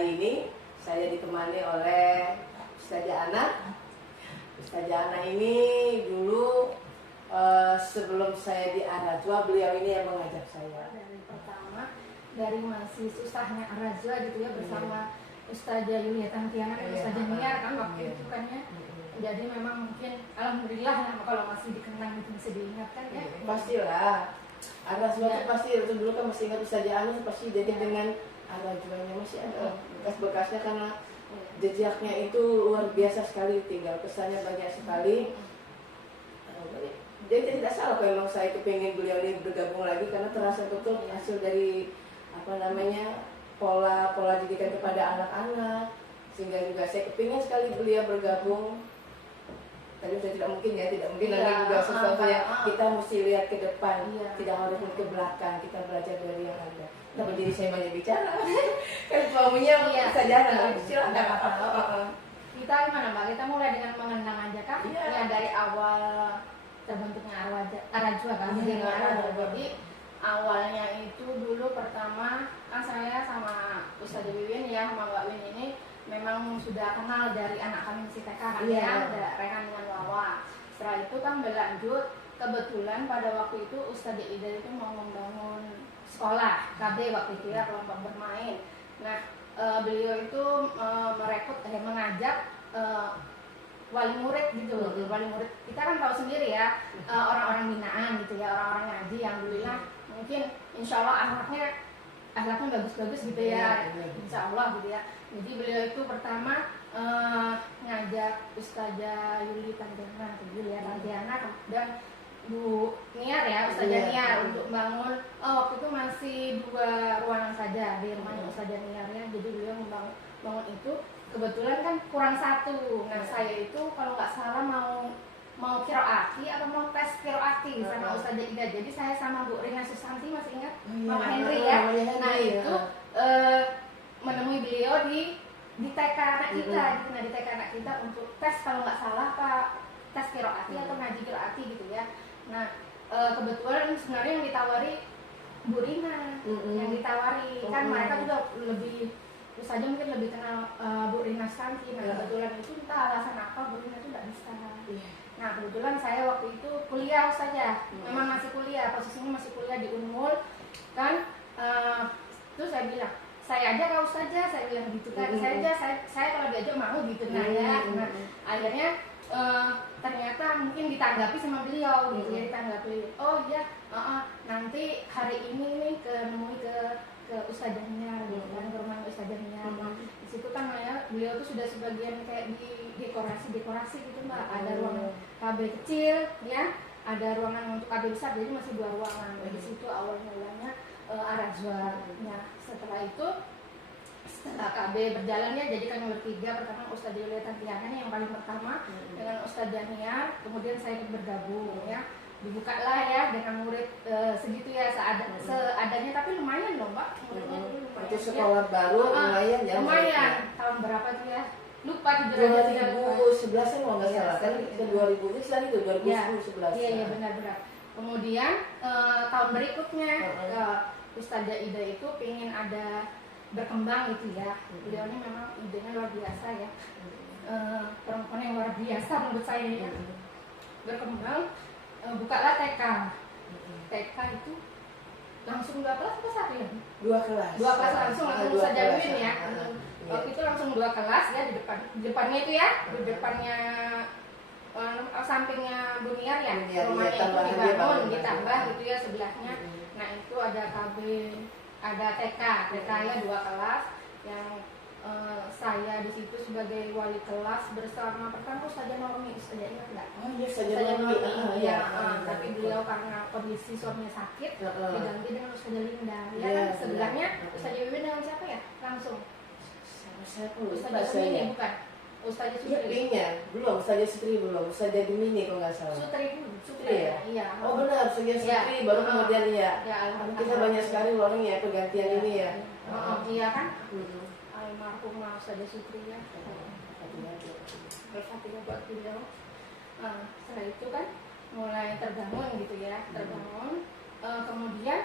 kali ini saya ditemani oleh Ustazah Ana. Ustazah Ana ini dulu sebelum saya di Ar-Rajwa, beliau ini yang mengajak saya. Dari pertama, dari masih susahnya Ar-Rajwa gitu ya, bersama Ustazah Yulia Tantiana dan Ustazah Niar kan waktu itu kan ya. Jadi memang mungkin alhamdulillah ya, kalau masih dikenang itu bisa diingatkan ya. Pastilah. Ar-Rajwa itu pasti itu dulu kan masih ingat Ustazah Ana pasti jadi dengan Ar-Rajwanya masih ada bekas-bekasnya karena jejaknya itu luar biasa sekali, tinggal pesannya banyak sekali. Jadi tidak salah kalau memang saya kepingin beliau ini bergabung lagi karena terasa betul hasil dari pola didikan kepada anak-anak, sehingga juga saya kepingin sekali beliau bergabung. Tapi sudah tidak mungkin nanti juga sesuatu yang kita mesti lihat ke depan, tidak harus ke belakang, kita belajar dari yang ada. Tapi diri saya banyak bicara, kan suaminya Ustazah, silakan apa. Kita gimana Mbak? Kita mulai dengan mengenang aja kan? Ya dari awal terbentuknya Ar-Rajwa kan? Jadi awalnya itu dulu pertama kan saya sama Ustazah Wiwin ya, sama Mbak Win ini memang sudah kenal dari anak kami si TK kan ya, ada Rehan dengan Wawa. Setelah itu kan berlanjut, kebetulan pada waktu itu Ustazah Ida itu mau membangun sekolah KB waktu itu ya, kelompok bermain. Nah beliau itu mengajak wali murid gitu. Wali murid kita kan tahu sendiri ya, orang-orang binaan gitu ya, orang-orang ngaji yang alhamdulillah mungkin insya Allah akhlaknya bagus-bagus gitu ya, insya Allah gitu ya. Jadi beliau itu pertama ngajak Ustazah Yuli Tantiana, dan Bu Niar ya, Ustazah Niar untuk bangun. Waktu itu masih 2 ruangan saja di rumahnya Ustazah Niar ya. Jadi beliau membangun itu, kebetulan kan kurang 1. Nah saya itu kalau nggak salah mau kiroati atau mau tes kiroati sama Ustazah Ida. Jadi saya sama Bu Rina Susanti, masih ingat Mama Henry ya. Nah itu menemui beliau di TK anak kita, gitu. Nah di TK anak kita untuk tes kalau nggak salah Pak, tes kiroati atau ngaji kiroati gitu ya. Nah kebetulan sebenarnya yang ditawari Bu Rina, yang ditawari kan mereka juga lebih saja mungkin lebih kenal Bu Rina Santi. Nah kebetulan itu entah alasan apa Bu Rina itu nggak bisa. Nah kebetulan saya waktu itu kuliah saja, memang masih kuliah, posisinya masih kuliah di Unmul kan. Terus saya bilang, saya aja kau saja, saya bilang gitu kan, saya kalau diajak mau gitu. Nah ya, akhirnya ternyata mungkin ditanggapi sama beliau gitu ya, ditanggapi, oh iya nanti hari ini nih menemui ke Ustazahnya gitu kan, ke rumah Ustazahnya. Di situ kan ya beliau tuh sudah sebagian kayak di dekorasi gitu Mbak, ada ruangan KB kecil ya, ada ruangan untuk KB besar, jadi masih 2 ruangan. Di situ awal mulanya Ar-Rajwa. Nah setelah itu, setelah KB berjalan ya, jadi kami bertiga, pertama Ustazah Yulia Tantiana yang paling pertama dengan Ustazah Niar, kemudian saya bergabung ya, dibukalah ya dengan murid segitu ya, seadanya, tapi lumayan loh Mbak muridnya dulu lumayan. Itu sekolah baru lumayan ya. Lumayan, tahun berapa tuh ya? Lupa 2011 kalau nggak salah kan, ke 2000 setelah itu 2011. Iya benar-benar. Kemudian tahun berikutnya Ustazah Ida itu pengen ada berkembang gitu ya. Beliau ini memang idenya luar biasa ya, perempuan yang luar biasa menurut saya ya. Berkembang, bukalah TK. TK itu langsung 2 kelas atau 1 ya? 2 kelas. 2 kelas langsung Ustazah Win ya. Waktu itu langsung 2 kelas ya, di depannya itu ya, di depannya sampingnya Bu Niar ya, rumahnya itu dibangun, ditambah gitu ya sebelahnya. Nah itu ada KB, ada TK ya 2 kelas yang saya di situ sebagai wali kelas bersama pertama Ustazah Normi. Ustazah ingat nggak? Ustazah Normi ya. Tapi beliau karena kondisi suaminya sakit diganti dengan Ustazah Linda ya kan, sebelahnya Ustazah Wiwin dengan siapa ya langsung? Ustazah Sutri bukan? Ustazah Sutri belum, Ustazah Sutri belum, Ustazah Dimini kalau nggak salah. Sutri ya? Iya. Oh benar, Ustazah Sutri baru kemudian ya. Kita banyak sekali orang ya pergantian ini ya. Iya kan? Almarhumah Ustazah Sutri ya. Al-Fatihah buat beliau. Setelah itu kan mulai terbangun gitu ya, kemudian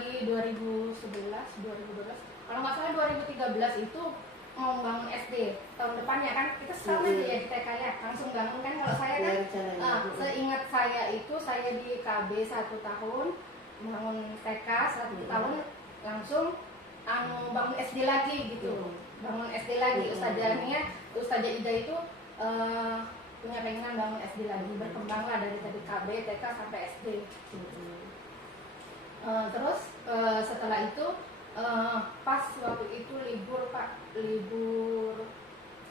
di 2011, 2012 kalau nggak salah 2013 itu mau bangun SD tahun depannya kan, kita selalu aja ya di TK ya langsung bangun kan. Kalau saya kan seingat saya itu saya di KB 1 tahun bangun TK 1 tahun langsung bangun SD lagi gitu, bangun SD lagi. Ustazah Ida itu punya keinginan bangun SD lagi, berkembanglah dari tadi KB, TK sampai SD. Terus setelah itu pas waktu itu libur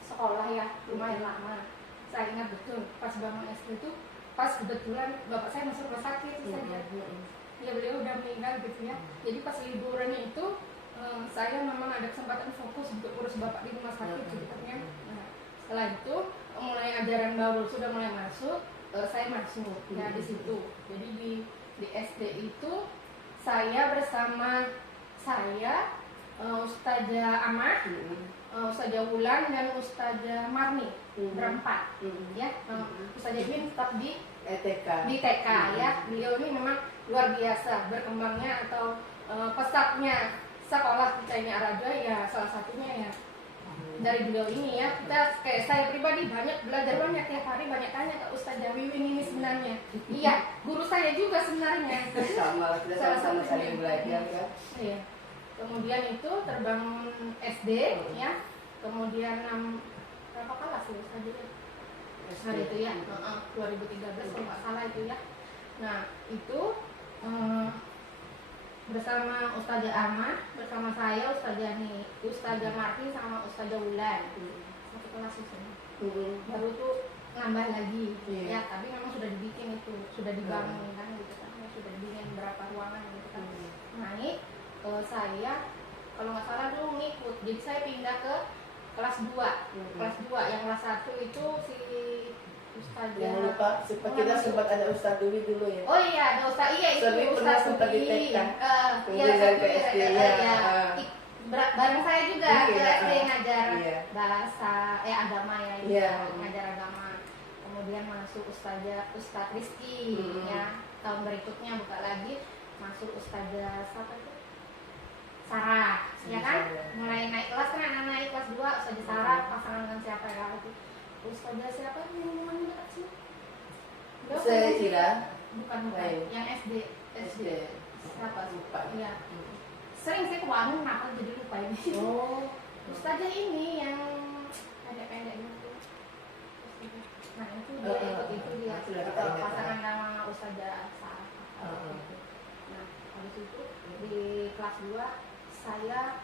sekolah ya lumayan lama. Saya ingat betul pas bangun SD itu pas kebetulan bapak saya masuk rumah sakit saja. Ya beliau udah meninggal gitu ya. Jadi pas liburannya itu saya memang ada kesempatan fokus untuk urus bapak di rumah sakit ceritanya. Nah, setelah itu mulai ajaran baru sudah mulai masuk, saya masuk ya di situ. Jadi di SD itu saya bersama Ustazah Amah, Ustazah Wulan dan Ustazah Marni berempat ya. Ustazah Imin tetap di TK ya. Beliau ini memang luar biasa berkembangnya atau pesatnya sekolah kita ini Araja ya, salah satunya ya dari beliau ini ya. Kita kayak saya pribadi belajar banyak tiap hari, banyak tanya ke Ustazah Wiwin ini sebenarnya. Iya, guru saya juga sebenarnya. Sama kita sama-sama saling belajar kan. Iya. Kemudian itu terbangun SD ya. Kemudian berapa kelas ya Ustazah? Hari itu ya, 2013 kalau nggak salah itu ya. Nah itu bersama Ustazah Amah, bersama saya Ustazah Marti sama Ustazah Wulan, satu kelas itu. Baru tuh nambah lagi ya, tapi memang sudah dibikin itu, sudah dibangun kan gitu kan, sudah dibikin berapa ruangan gitu kan. Naik saya kalau nggak salah dulu ngikut, jadi saya pindah ke kelas 2. Kelas 2 yang kelas 1 itu si Ustazah. Jangan lupa, kita sempat ada Ustaz Dwi dulu ya. Oh iya, ada Ustaz, iya itu Ustaz sempat di TK. Kemudian ke SD ya. Bareng saya juga ke SD ngajar bahasa agama ya, ngajar agama. Kemudian masuk Ustaz Rizky ya. Tahun berikutnya buka lagi masuk Ustazah Sarah, ya kan? Mulai naik kelas kan, anak naik kelas 2, Ustazah Sarah pasangan dengan siapa ya itu? Ustazah siapa yang ngomongin dekat sini? Saya kira bukan yang SD. Siapa? Lupa. Iya. Sering saya ke warung, kenapa jadi lupa ini? Oh. Ustazah ini yang pendek-pendek gitu. Nah itu dia pasangan nama Ustazah Sarah. Nah habis itu di kelas 2 saya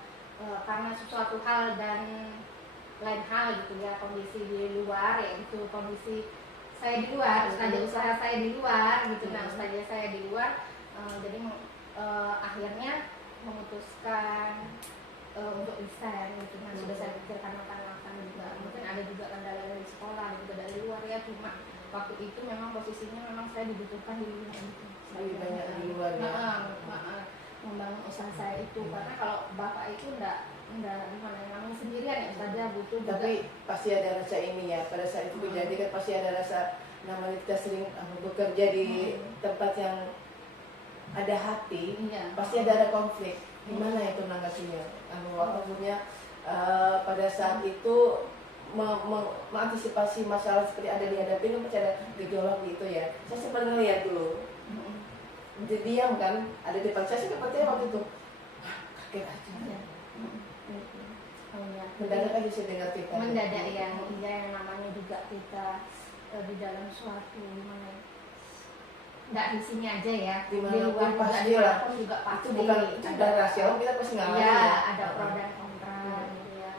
karena sesuatu hal dan lain hal gitu ya, kondisi di luar ya gitu, kondisi saya di luar, usaha saya di luar gitu. Nah ustazah saya di luar, jadi akhirnya memutuskan untuk resign gitu. Nah sudah saya pikirkan matang-matang juga, mungkin ada juga kendala dari sekolah gitu, dari luar ya, cuma waktu itu memang posisinya memang saya dibutuhkan di luar gitu. Lebih banyak di luar ya. Membangun usaha saya itu, karena kalau bapak itu enggak gimana namanya sendirian ya, ustazah butuh juga. Tapi pasti ada rasa ini ya, pada saat itu kejadian kan pasti ada rasa, namanya kita sering bekerja di tempat yang ada hati, pasti ada konflik. Gimana itu menanggapinya? Maksudnya pada saat itu mengantisipasi masalah seperti ada dihadapi itu pasti ada gejolak gitu ya. Saya sempat ngeliat dulu. Diam kan, ada di depan saya seperti waktu itu kaget aja. Mendadak aja saya dengar cerita. Mendadak ya, yang namanya juga kita di dalam suatu gimana? Nggak di sini aja ya, di luar pasti lah. Juga pasti. Itu bukan ada rahasia, kita pasti ngalamin. Ya, ada pro dan kontra gitu ya.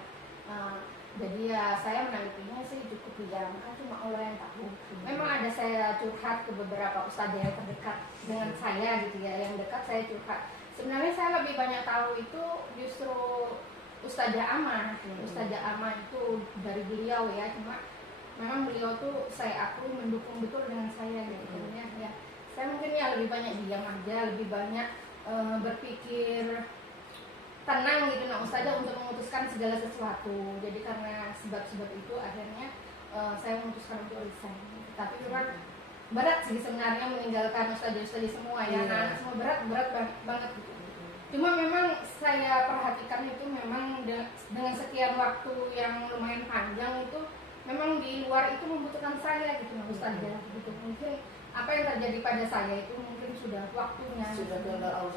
Jadi ya saya menanggapinya sih cukup dijalankan, cuma Allah yang tahu. Memang ada saya curhat ke beberapa ustazah yang terdekat dengan saya gitu ya, yang dekat saya curhat. Sebenarnya saya lebih banyak tahu itu justru Ustazah Amah. Ustazah Amah itu dari beliau ya, cuma memang beliau tuh saya akui mendukung betul dengan saya gitu ya. Saya mungkin ya lebih banyak diam aja, lebih banyak berpikir tenang gitu nah ustazah untuk memutuskan segala sesuatu. Jadi karena sebab-sebab itu akhirnya saya memutuskan untuk resign. Tapi memang berat sih sebenarnya meninggalkan ustazah-ustazah semua ya, anak-anak semua berat banget gitu. Cuma memang saya perhatikan itu memang dengan sekian waktu yang lumayan panjang itu memang di luar itu membutuhkan saya gitu Mas Ustazah gitu. Mungkin apa yang terjadi pada saya itu mungkin sudah waktunya. Sudah Allah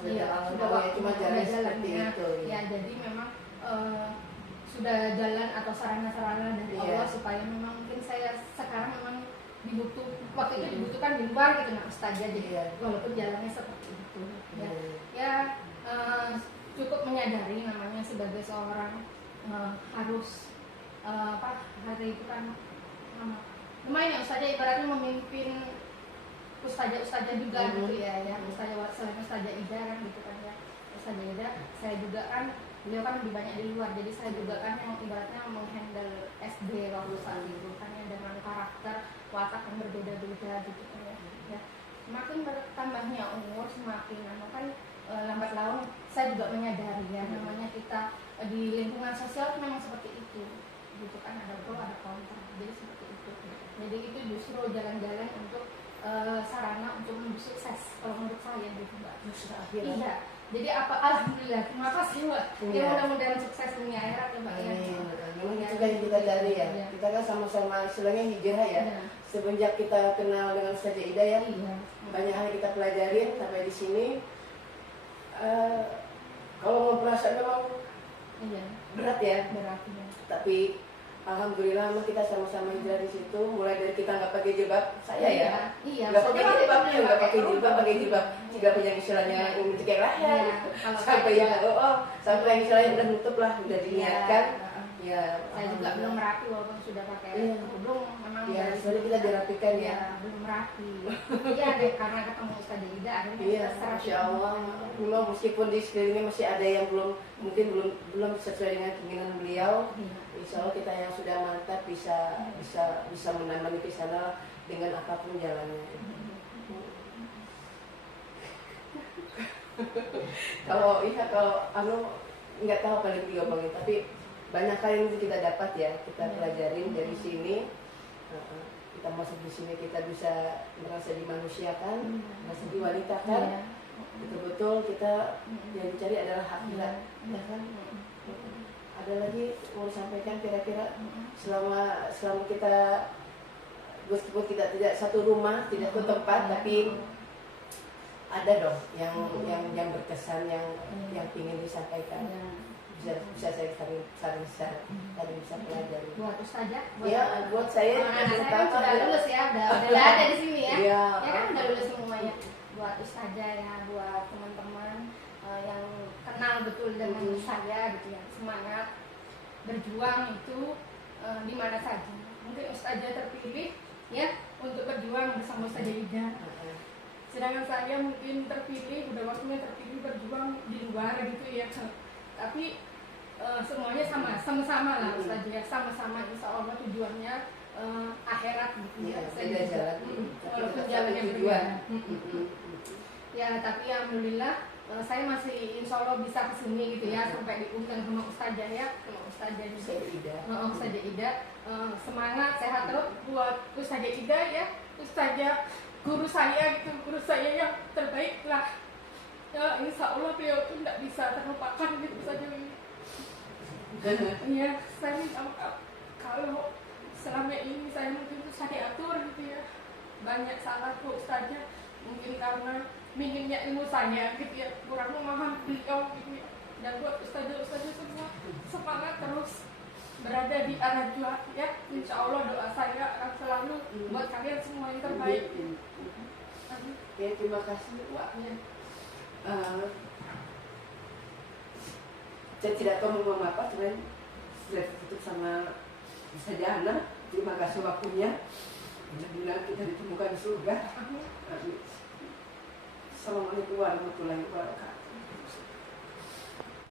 sudah waktu cuma jalan seperti jalannya. itu. Ya jadi memang sudah jalan atau sarana-sarana dari Allah supaya memang mungkin saya sekarang memang waktu itu dibutuhkan di luar gitu Mas Ustazah. Jadi walaupun jalannya seperti itu ya cukup menyadari namanya sebagai seorang harus hari itu kan lumayan ya Ustazah ibaratnya memimpin ustazah juga gitu ya ustazah selain Ustazah Ida kan gitu kan ya Ustazah Ida saya juga kan beliau kan lebih banyak di luar jadi saya juga kan yang ibaratnya menghandle SD waktu saat itu kan ya dengan karakter watak yang berbeda-beda gitu kan ya semakin bertambahnya umur semakin kan lambat laun saya juga menyadari ya namanya kita di lingkungan sosial memang seperti itu gitu kan ada pro ada kontra jadi seperti itu jadi itu justru jalan-jalan untuk sarana untuk menuju sukses kalau menurut saya gitu Mbak. Iya. Jadi alhamdulillah terima kasih Mbak. Ya mudah-mudahan sukses dunia akhirat ya Mbak ya. Memang itu kan yang kita cari ya. Kita kan sama-sama istilahnya hijrah ya. Semenjak kita kenal dengan Ustazah Ida ya. Banyak hal kita pelajarin sampai di sini. Kalau mau merasa memang berat ya. Tapi alhamdulillah kita sama-sama hijrah di situ. Mulai dari kita nggak pakai jilbab, saya ya. Nggak pakai jilbab, nggak pakai jilbab, tidak punya istilahnya mencegah rakyat. Sampai yang sampai yang istilahnya udah nutup lah, udah diniatkan. Ya, saya juga belum merapi walaupun sudah pakai belum memang ya, soalnya kita dirapikan ya. Belum merapi. Iya deh karena ketemu Ustazah Ida akhirnya iya, Masya Allah. Memang meskipun di sekelilingnya masih ada yang mungkin belum sesuai dengan keinginan beliau. Insya Allah kita yang sudah mantap bisa menemani ke sana dengan apapun jalannya. Kalau nggak tahu paling diomongin tapi banyak hal yang kita dapat ya kita pelajarin dari sini. Kita masuk di sini kita bisa merasa dimanusiakan, merasa diwanitakan. Betul-betul kita yang dicari adalah akhirat, ya kan? Ada lagi mau sampaikan kira-kira selama kita meskipun kita tidak satu rumah, tidak satu tempat, tapi ada dong yang berkesan yang ingin disampaikan. Bisa saya saling bisa pelajari. Buat Ustazah? Ya, buat saya. Saya kan sudah lulus ya, udah ada di sini ya. Ya kan udah lulus semuanya. Buat Ustazah ya, buat teman-teman yang kenal betul dengan saya gitu ya. Semangat berjuang itu di mana saja. Mungkin Ustazah terpilih ya untuk berjuang bersama Ustazah Ida. Sedangkan saya mungkin terpilih, udah waktunya terpilih berjuang di luar gitu ya. Tapi semuanya sama-sama lah Ustazah ya, sama-sama insya Allah tujuannya akhirat gitu ya. Beda jalan, walaupun jalannya berbeda. Ya tapi alhamdulillah saya masih insya Allah bisa kesini gitu ya sampai diundang sama Ustazah ya, sama Ustazah Ida. Semangat sehat terus buat Ustazah Ida ya, Ustazah guru saya yang terbaik lah. Ya, insya Allah beliau itu tidak bisa terlupakan gitu saja. Iya, saya minta maaf kalau selama ini saya mungkin susah diatur gitu ya. Banyak salah bu Ustazah, mungkin karena minimnya ilmu saya gitu ya, kurang memahami beliau gitu ya. Dan buat Ustazah semua semangat terus berada di arah juang ya. Insya Allah doa saya akan selalu buat kalian semua yang terbaik. Ya, terima kasih Wak. Saya tidak tahu mau ngomong apa, cuman sudah tutup sama Ustazah Ana. Terima kasih waktunya. Mudah-mudahan kita ditemukan di surga. Assalamualaikum warahmatullahi wabarakatuh.